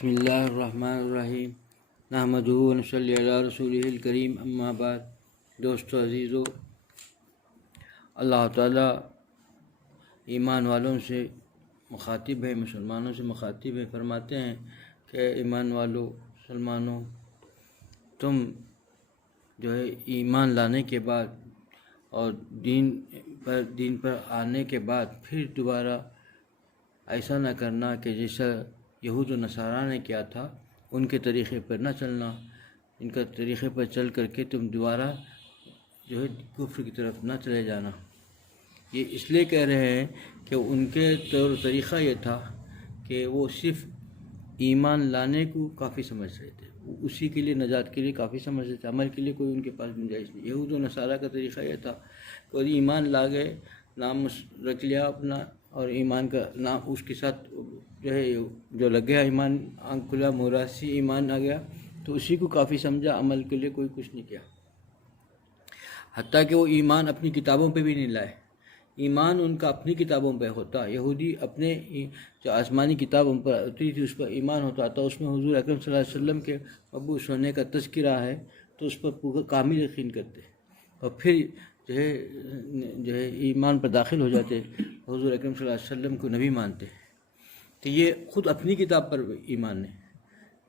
بسم اللہ الرحمن الرحیم نحمدہ و نصلی علی رسولہ الکریم اما بعد۔ دوستو عزیزو، اللہ تعالیٰ ایمان والوں سے مخاطب ہے، مسلمانوں سے مخاطب ہے، فرماتے ہیں کہ ایمان والو، مسلمانوں، تم جو ہے ایمان لانے کے بعد اور دین پر آنے کے بعد پھر دوبارہ ایسا نہ کرنا کہ جیسا یہود و نصارہ نے کیا تھا، ان کے طریقے پر نہ چلنا، ان کا طریقے پر چل کر کے تم دوبارہ جو ہے کفر کی طرف نہ چلے جانا۔ یہ اس لیے کہہ رہے ہیں کہ ان کے طور طریقہ یہ تھا کہ وہ صرف ایمان لانے کو کافی سمجھ رہے تھے، اسی کے لیے نجات کے لیے کافی سمجھ رہے تھے، عمل کے لیے کوئی ان کے پاس گنجائش نہیں۔ یہود و نصارہ کا طریقہ یہ تھا کہ ایمان لا گئے، نام رکھ لیا اپنا، اور ایمان کا نام اس کے ساتھ جو ہے جو لگ گیا ایمان، آنکھ کھلا موراثی ایمان آ گیا تو اسی کو کافی سمجھا، عمل کے لیے کوئی کچھ نہیں کیا، حتیٰ کہ وہ ایمان اپنی کتابوں پہ بھی نہیں لائے۔ ایمان ان کا اپنی کتابوں پہ ہوتا، یہودی اپنے جو آسمانی کتابوں پر ہوتی تھی اس پر ایمان ہوتا تھا، اس میں حضور اکرم صلی اللہ علیہ وسلم کے مبعوث ہونے کا تذکرہ ہے تو اس پر پورا کامل یقین کرتے، اور پھر جو ہے ایمان پر داخل ہو جاتے، حضور اکرم صلی اللہ علیہ وسلم کو نبی مانتے۔ تو یہ خود اپنی کتاب پر ایمان نے،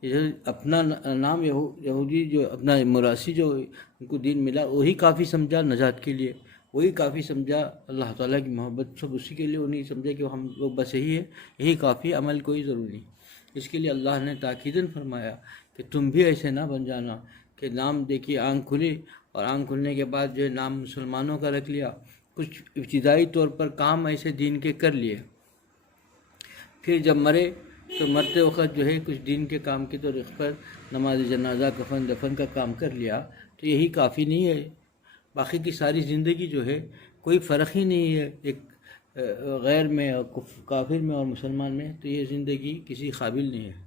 یہ اپنا نام یہودی جو اپنا موراثی جو ان کو دین ملا وہی کافی سمجھا نجات کے لیے، وہی کافی سمجھا اللہ تعالیٰ کی محبت، سب اسی کے لیے انہیں سمجھے کہ ہم لوگ بس یہی ہے، یہی کافی، عمل کوئی ضروری نہیں۔ اس کے لیے اللہ نے تاکیداً فرمایا کہ تم بھی ایسے نہ بن جانا کہ نام دیکھیے آنکھ کھلی اور آنکھ کھلنے کے بعد جو ہے نام مسلمانوں کا رکھ لیا، کچھ ابتدائی طور پر کام ایسے دین کے کر لیے، پھر جب مرے تو مرتے وقت جو ہے کچھ دین کے کام کے طور پر نماز جنازہ، کفن دفن کا کام کر لیا، تو یہی کافی نہیں ہے۔ باقی کی ساری زندگی جو ہے کوئی فرق ہی نہیں ہے ایک غیر میں اور کافر میں اور مسلمان میں، تو یہ زندگی کسی قابل نہیں ہے،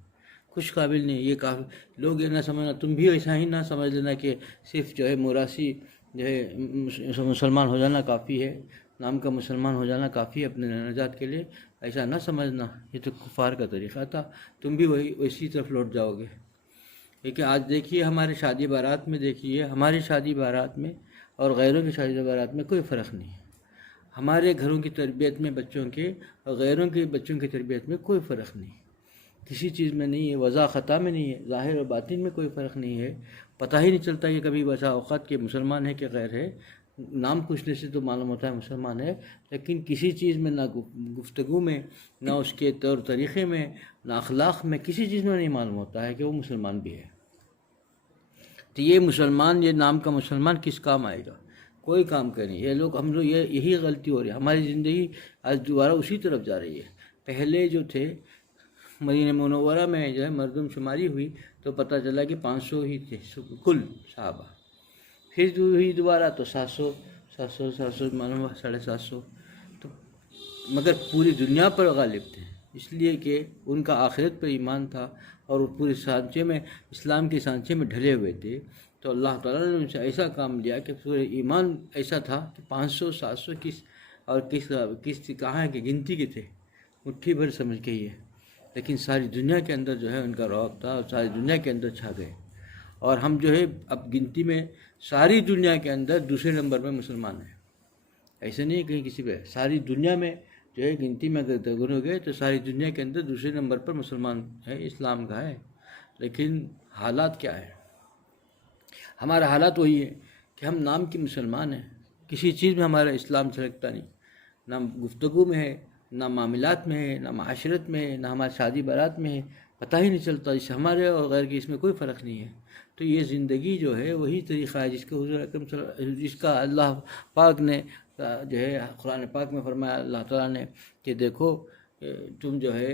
کچھ قابل نہیں ہے۔ یہ کافی لوگ یہ نہ سمجھنا، تم بھی ایسا ہی نہ سمجھ لینا کہ صرف جو ہے موراثی جو ہے مسلمان ہو جانا کافی ہے، نام کا مسلمان ہو جانا کافی ہے اپنے نجات کے لیے، ایسا نہ سمجھنا، یہ تو کفار کا طریقہ تھا، تم بھی ویسی طرف لوٹ جاؤ گے۔ لیکن آج دیکھیے ہمارے شادی بارات میں، دیکھیے ہماری شادی بارات میں اور غیروں کی شادی بارات میں کوئی فرق نہیں ہے، ہمارے گھروں کی تربیت میں بچوں کے اور غیروں کے بچوں کی تربیت میں کوئی فرق نہیں، کسی چیز میں نہیں ہے، وضع خطا میں نہیں ہے، ظاہر اور باطن میں کوئی فرق نہیں ہے، پتہ ہی نہیں چلتا کہ کبھی بسا اوقات کے مسلمان ہے کہ غیر ہے، نام پوچھنے سے تو معلوم ہوتا ہے مسلمان ہے، لیکن کسی چیز میں، نہ گفتگو میں، نہ اس کے طور طریقے میں، نہ اخلاق میں، کسی چیز میں نہیں معلوم ہوتا ہے کہ وہ مسلمان بھی ہے۔ تو یہ مسلمان، یہ نام کا مسلمان کس کام آئے گا؟ کوئی کام کا نہیں۔ یہ لوگ، ہم لوگ، یہی غلطی ہو رہی ہے، ہماری زندگی آج دوبارہ اسی طرف جا رہی ہے۔ پہلے جو تھے مدینہ منورہ میں جو ہے مردم شماری ہوئی تو پتہ چلا کہ 500 ہی تھے کل صحابہ، پھر جو ہوئی دوبارہ تو 700 معلوم ہوا 750، تو مگر پوری دنیا پر غالب تھے، اس لیے کہ ان کا آخرت پر ایمان تھا اور وہ پورے سانچے میں، اسلام کے سانچے میں ڈھلے ہوئے تھے، تو اللہ تعالیٰ نے ان سے ایسا کام لیا کہ پورے ایمان ایسا تھا کہ 500 700 کس کہاں کہ گنتی کے تھے، مٹھی بھر سمجھ کے ہی ہے، لیکن ساری دنیا کے اندر جو ہے ان کا رعب تھا اور ساری دنیا کے اندر چھا گئے، اور ہم جو ہے اب گنتی میں ساری دنیا کے اندر دوسرے نمبر میں مسلمان ہیں، ایسے نہیں کہیں کسی پہ، ساری دنیا میں جو ہے گنتی میں اگر گنو گئے تو ساری دنیا کے اندر دوسرے نمبر پر مسلمان ہے، اسلام کا ہے۔ لیکن حالات کیا ہے؟ ہمارا حالات وہی ہے کہ ہم نام کے مسلمان ہیں، کسی چیز میں ہمارا اسلام چھلکتا نہیں، نہ گفتگو میں ہے، نہ معاملات میں ہے، نہ معاشرت میں ہے، نہ ہماری شادی بارات میں ہے، پتہ ہی نہیں چلتا، اس ہمارے اور غیر کی اس میں کوئی فرق نہیں ہے۔ تو یہ زندگی جو ہے وہی طریقہ ہے جس کا حضور اکرم جس کا اللہ پاک نے جو ہے قرآن پاک میں فرمایا اللہ تعالیٰ نے کہ دیکھو تم جو ہے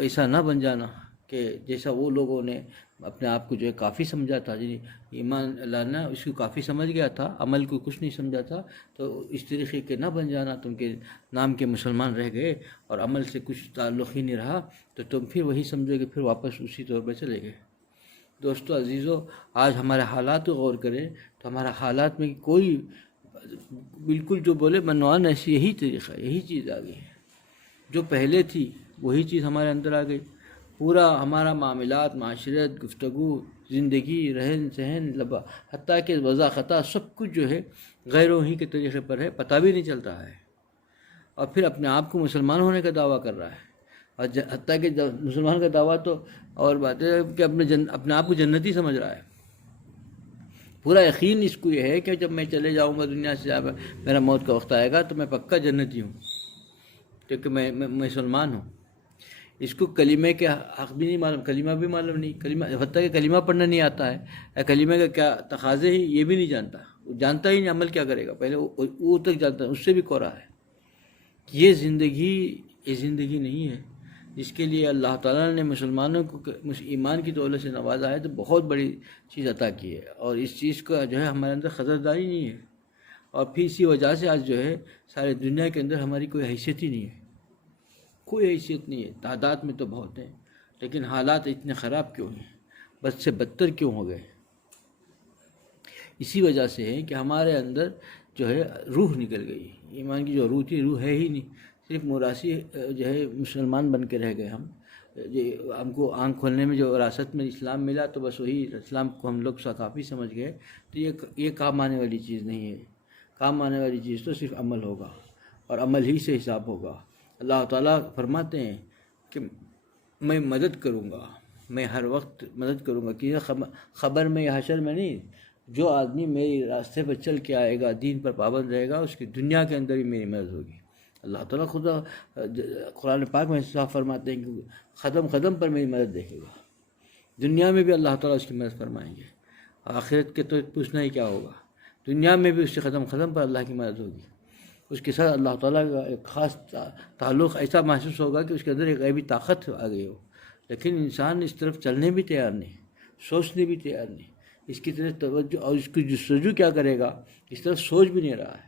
ایسا نہ بن جانا کہ جیسا وہ لوگوں نے اپنے آپ کو جو ہے کافی سمجھا تھا، ایمان لانا اس کو کافی سمجھ گیا تھا، عمل کو کچھ نہیں سمجھا تھا، تو اس طریقے کے نہ بن جانا تم کے نام کے مسلمان رہ گئے اور عمل سے کچھ تعلق ہی نہیں رہا، تو تم پھر وہی سمجھو کہ پھر واپس اسی طور پہ چلے گئے۔ دوستو عزیزو، آج ہمارے حالات کو غور کریں تو ہمارا حالات میں کوئی بالکل جو بولے منوان ایسی یہی طریقہ، یہی چیز آ گئی ہے، جو پہلے تھی وہی چیز ہمارے اندر آ گئی، پورا ہمارا معاملات، معاشرت، گفتگو، زندگی، رہن سہن، حتیٰ کہ وضع خطا سب کچھ جو ہے غیروں ہی کے طریقے پر ہے، پتہ بھی نہیں چلتا ہے، اور پھر اپنے آپ کو مسلمان ہونے کا دعویٰ کر رہا ہے، اور حتیٰ کہ مسلمان کا دعویٰ تو اور بات ہے کہ اپنے آپ کو جنتی سمجھ رہا ہے۔ پورا یقین اس کو یہ ہے کہ جب میں چلے جاؤں گا دنیا سے، میرا موت کا وقت آئے گا تو میں پکا جنتی ہوں، کیونکہ میں مسلمان ہوں۔ اس کو کلمے کے حق بھی نہیں معلوم، کلمہ بھی معلوم نہیں، کلمہ حتیٰ کہ کلمہ پڑھنا نہیں آتا ہے، کلمے کا کیا تقاضے ہیں یہ بھی نہیں جانتا، وہ جانتا ہی نہیں عمل کیا کرے گا، پہلے وہ تک جانتا ہے، اس سے بھی کورا ہے۔ یہ زندگی نہیں ہے جس کے لیے اللہ تعالیٰ نے مسلمانوں کو ایمان کی دولت سے نوازا ہے، تو بہت بڑی چیز عطا کی ہے، اور اس چیز کا جو ہے ہمارے اندر قدردانی نہیں ہے، اور پھر اسی وجہ سے آج جو ہے سارے دنیا کے اندر ہماری کوئی حیثیت ہی نہیں ہے، کوئی حیثیت نہیں ہے۔ تعداد میں تو بہت ہیں، لیکن حالات اتنے خراب کیوں ہیں، بد سے بدتر کیوں ہو گئے؟ اسی وجہ سے ہے کہ ہمارے اندر جو ہے روح نکل گئی، ایمان کی جو روح تھی، روح ہے ہی نہیں، صرف موراثی جو ہے مسلمان بن کے رہ گئے ہم۔ ہم کو آنکھ کھولنے میں جو وراثت میں اسلام ملا تو بس وہی اسلام کو ہم لوگ کافی سمجھ گئے، تو یہ کام آنے والی چیز نہیں ہے۔ کام آنے والی چیز تو صرف عمل ہوگا، اور عمل ہی سے حساب ہوگا۔ اللہ تعالیٰ فرماتے ہیں کہ میں مدد کروں گا، میں ہر وقت مدد کروں گا، کہ خبر میں یا حشر میں نہیں، جو آدمی میرے راستے پر چل کے آئے گا، دین پر پابند رہے گا، اس کی دنیا کے اندر بھی میری مدد ہوگی۔ اللہ تعالیٰ خدا قرآن پاک میں صاف فرماتے ہیں کہ قدم قدم پر میری مدد دیکھے گا، دنیا میں بھی اللہ تعالیٰ اس کی مدد فرمائیں گے، آخرت کے تو پوچھنا ہی کیا ہوگا، دنیا میں بھی اس کے قدم قدم پر اللہ کی مدد ہوگی۔ اس کے ساتھ اللہ تعالیٰ کا ایک خاص تعلق ایسا محسوس ہوگا کہ اس کے اندر ایک غیبی طاقت آ گئی ہو، لیکن انسان اس طرف چلنے بھی تیار نہیں، سوچنے بھی تیار نہیں، اس کی طرف توجہ اور اس کی جستجو کیا کرے گا، اس طرف سوچ بھی نہیں رہا ہے۔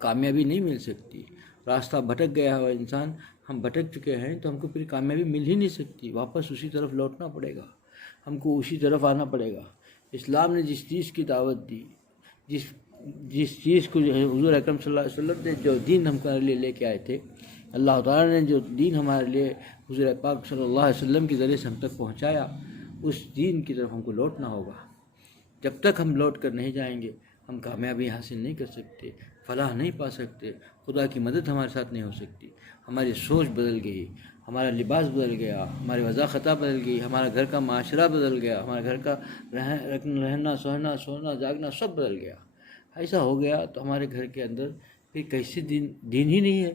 کامیابی نہیں مل سکتی، راستہ بھٹک گیا ہوا انسان، ہم بھٹک چکے ہیں تو ہم کو پھر کامیابی مل ہی نہیں سکتی، واپس اسی طرف لوٹنا پڑے گا، ہم کو اسی طرف آنا پڑے گا۔ اسلام نے جس چیز کی دعوت دی، جس چیز کو جو ہے حضور اکرم صلی اللہ علیہ وسلم نے جو دین ہمارے لیے لے کے آئے تھے، اللہ تعالیٰ نے جو دین ہمارے لیے حضور پاک صلی اللہ علیہ وسلم کے ذریعے سے ہم تک پہنچایا، اس دین کی طرف ہم کو لوٹنا ہوگا۔ جب تک ہم لوٹ کر نہیں جائیں گے ہم کامیابی حاصل نہیں کر سکتے، فلاح نہیں پا سکتے، خدا کی مدد ہمارے ساتھ نہیں ہو سکتی۔ ہماری سوچ بدل گئی، ہمارا لباس بدل گیا، ہماری وضع خطا بدل گئی، ہمارا گھر کا معاشرہ بدل گیا، ہمارا گھر کا رہنا سہنا سونا جاگنا سب بدل گیا۔ ایسا ہو گیا تو ہمارے گھر کے اندر پھر کیسے دین ہی نہیں ہے،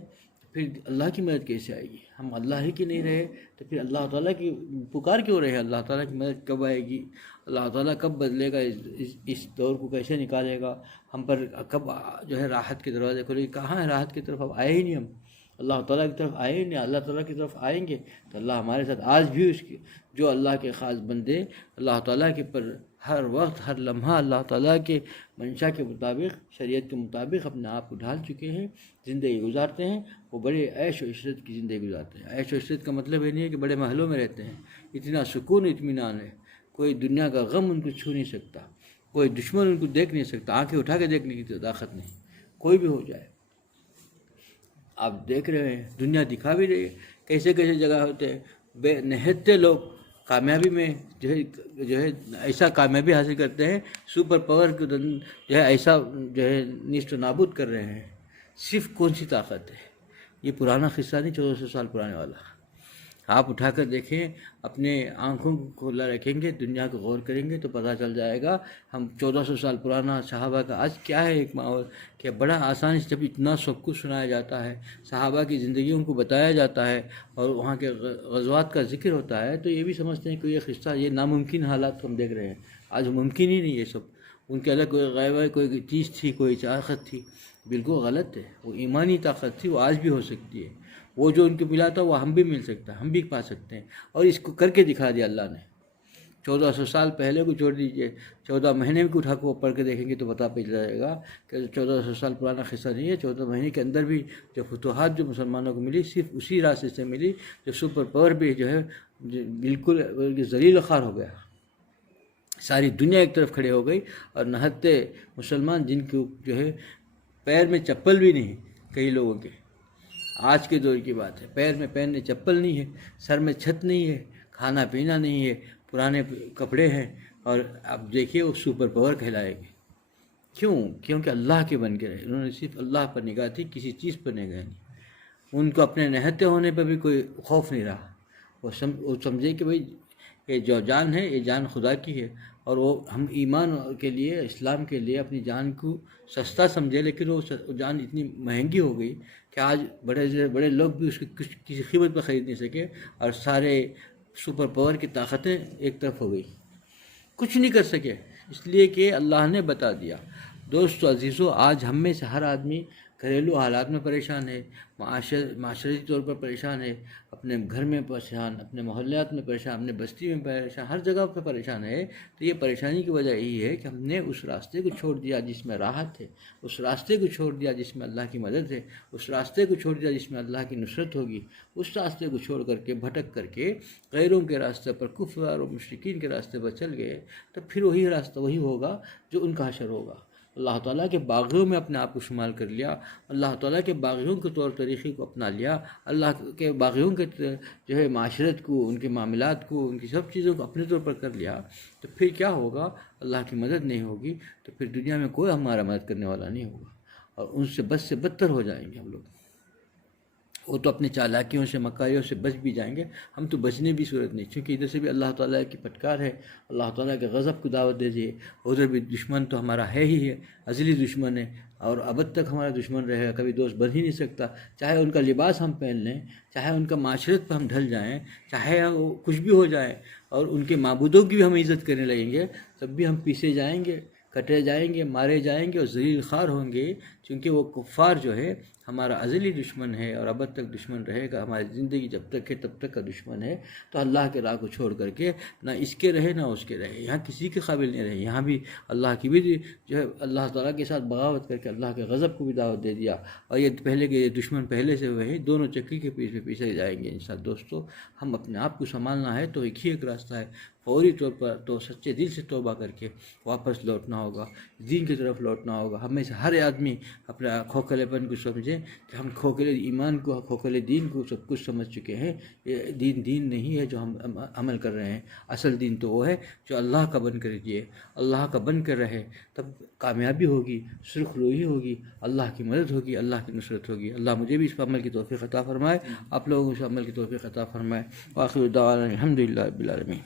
پھر اللہ کی مدد کیسے آئے گی؟ ہم اللہ ہی کے نہیں رہے تو پھر اللہ تعالیٰ کی پکار کیوں رہے؟ اللہ تعالیٰ کی مدد کب آئے گی؟ اللہ تعالیٰ کب بدلے گا؟ اس دور کو کیسے نکالے گا؟ ہم پر کب جو ہے راحت کے دروازے کھولے گی؟ کہاں ہے راحت کی طرف؟ اب آئے ہی نہیں، ہم اللہ تعالیٰ کی طرف آئے ہی نہیں۔ اللہ تعالیٰ کی طرف آئیں گے تو اللہ ہمارے ساتھ آج بھی اس کی جو اللہ کے خاص بندے اللہ تعالیٰ کے پر ہر وقت ہر لمحہ اللہ تعالیٰ کے منشا کے مطابق شریعت کے مطابق اپنے آپ کو ڈھال چکے ہیں، زندگی گزارتے ہیں، وہ بڑے عیش و عشرت کی زندگی گزارتے ہیں۔ عیش و عشرت کا مطلب یہ نہیں ہے کہ بڑے محلوں میں رہتے ہیں، اتنا سکون اطمینان ہے، کوئی دنیا کا غم ان کو چھو نہیں سکتا، کوئی دشمن ان کو دیکھ نہیں سکتا، آنکھیں اٹھا کے دیکھنے کی طاقت نہیں، کوئی بھی ہو جائے۔ آپ دیکھ رہے ہیں دنیا دکھا بھی رہی ہے، کیسے کیسے جگہ ہوتے ہیں بے نہتے لوگ کامیابی میں جو ہے ایسا کامیابی حاصل کرتے ہیں، سپر پاور کو جو ہے ایسا جو ہے نیست و نابود کر رہے ہیں۔ صرف کون سی طاقت ہے؟ یہ پرانا قصہ نہیں، 1400 سال پرانے والا۔ آپ اٹھا کر دیکھیں، اپنے آنکھوں کو کھولا رکھیں گے، دنیا کو غور کریں گے تو پتہ چل جائے گا ہم 1400 سال پرانا صحابہ کا آج کیا ہے ایک ماحول کہ بڑا آسانی سے جب اتنا سب کچھ سنایا جاتا ہے، صحابہ کی زندگیوں کو بتایا جاتا ہے اور وہاں کے غزوات کا ذکر ہوتا ہے، تو یہ بھی سمجھتے ہیں کہ یہ قصہ، یہ ناممکن حالات ہم دیکھ رہے ہیں، آج ممکن ہی نہیں یہ سب، ان کے الگ کوئی غیب کوئی چیز تھی، کوئی طاقت تھی، بالکل غلط ہے۔ وہ ایمانی طاقت تھی، وہ آج بھی ہو سکتی ہے، وہ جو ان کو ملا تھا وہ ہم بھی مل سکتا ہے، ہم بھی پا سکتے ہیں، اور اس کو کر کے دکھا دیا اللہ نے۔ 1400 سال پہلے کو چھوڑ دیجئے، 14 مہینے کو اٹھا کو پڑھ کے دیکھیں گے تو پتہ پہ جائے گا کہ 1400 سال پرانا قصہ نہیں ہے۔ 14 مہینے کے اندر بھی جو فتوحات جو مسلمانوں کو ملی صرف اسی راستے سے ملی جو سپر پاور بھی جو ہے بالکل ذلیل خوار ہو گیا، ساری دنیا ایک طرف کھڑے ہو گئی، اور نہتے مسلمان جن کو جو ہے پیر میں چپل بھی نہیں کئی لوگوں کے، آج کے دور کی بات ہے، پیر میں پہننے چپل نہیں ہے، سر میں چھت نہیں ہے، کھانا پینا نہیں ہے، پرانے کپڑے ہیں، اور اب دیکھیے وہ سپر پاور کہلائے گے۔ کیوں؟ کیونکہ اللہ کے بن کے رہے، انہوں نے صرف اللہ پر نگاہ تھی، کسی چیز پر نگاہ نہیں۔ ان کو اپنے نہتے ہونے پر بھی کوئی خوف نہیں رہا، وہ سمجھے کہ بھئی یہ جو جان ہے یہ جان خدا کی ہے، اور وہ ہم ایمان کے لیے، اسلام کے لیے اپنی جان کو سستا سمجھے، لیکن وہ جان اتنی مہنگی ہو گئی کہ آج بڑے سے بڑے لوگ بھی اس کی کسی قیمت پر خرید نہیں سکے، اور سارے سپر پاور کی طاقتیں ایک طرف ہو گئی، کچھ نہیں کر سکے، اس لیے کہ اللہ نے بتا دیا۔ دوستو عزیزو، آج ہم میں سے ہر آدمی گھریلو حالات میں پریشان ہے، معاشرتی طور پر پریشان ہے، اپنے گھر میں پریشان، اپنے محلات میں پریشان، اپنے بستی میں پریشان، ہر جگہ پہ پریشان ہے۔ تو یہ پریشانی کی وجہ یہی ہے کہ ہم نے اس راستے کو چھوڑ دیا جس میں راحت ہے، اس راستے کو چھوڑ دیا جس میں اللہ کی مدد ہے، اس راستے کو چھوڑ دیا جس میں اللہ کی نصرت ہوگی، اس راستے کو چھوڑ کر کے بھٹک کر کے غیروں کے راستے پر، کفار و مشرکین کے راستے پر چل گئے، تو پھر وہی راستہ وہی ہوگا جو ان کا حشر ہوگا۔ اللہ تعالیٰ کے باغیوں میں اپنے آپ کو شمار کر لیا، اللہ تعالیٰ کے باغیوں کے طور طریقے کو اپنا لیا، اللہ کے باغیوں کے جو ہے معاشرت کو، ان کے معاملات کو، ان کی سب چیزوں کو اپنے طور پر کر لیا، تو پھر کیا ہوگا؟ اللہ کی مدد نہیں ہوگی، تو پھر دنیا میں کوئی ہمارا مدد کرنے والا نہیں ہوگا، اور ان سے بد سے بدتر ہو جائیں گے ہم لوگ۔ وہ تو اپنی چالاکیوں سے، مکاریوں سے بچ بھی جائیں گے، ہم تو بچنے بھی صورت نہیں، کیونکہ ادھر سے بھی اللہ تعالیٰ کی پھٹکار ہے، اللہ تعالیٰ کے غضب کو دعوت دے دیے، ادھر بھی دشمن تو ہمارا ہے ہی ہے، ازلی دشمن ہے، اور ابد تک ہمارا دشمن رہے گا، کبھی دوست بن ہی نہیں سکتا، چاہے ان کا لباس ہم پہن لیں، چاہے ان کا معاشرت پر ہم ڈھل جائیں، چاہے وہ کچھ بھی ہو جائیں، اور ان کے معبودوں کی بھی ہم عزت کرنے لگیں گے، تب بھی ہم پیسے جائیں گے، کٹے جائیں گے، مارے جائیں گے، اور ذلیل خوار ہوں گے، کیونکہ وہ کفار جو ہے ہمارا ازلی دشمن ہے، اور ابد تک دشمن رہے گا، ہماری زندگی جب تک ہے تب تک کا دشمن ہے۔ تو اللہ کے راہ کو چھوڑ کر کے نہ اس کے رہے نہ اس کے رہے، یہاں کسی کے قابل نہیں رہے، یہاں بھی اللہ کی بھی جو ہے اللہ تعالیٰ کے ساتھ بغاوت کر کے اللہ کے غضب کو بھی دعوت دے دیا، اور یہ پہلے کے دشمن پہلے سے ہوئے ہیں، دونوں چکی کے پیچھے جائیں گے انشاءاللہ۔ دوستو، ہم اپنے آپ کو سنبھالنا ہے تو ایک ہی ایک راستہ ہے، فوری طور پر تو سچے دل سے توبہ کر کے واپس لوٹنا ہوگا، دین کی طرف لوٹنا ہوگا۔ ہم میں سے ہر آدمی اپنا کھوکھلے پن کو سمجھیں کہ ہم کھوکھلے ایمان کو، کھوکھلے دین کو سب کچھ سمجھ چکے ہیں، یہ دین نہیں ہے جو ہم عمل کر رہے ہیں، اصل دین تو وہ ہے جو اللہ کا بن کر جیے، اللہ کا بن کر رہے، تب کامیابی ہوگی، سرخ روئی ہوگی، اللہ کی مدد ہوگی، اللہ کی نصرت ہوگی۔ اللہ مجھے بھی اس پر عمل کی توفیق عطا فرمائے، آپ لوگوں کو اس عمل کی توفیق عطا فرمائے۔ وآخر دعوانا الحمدللہ رب العالمین۔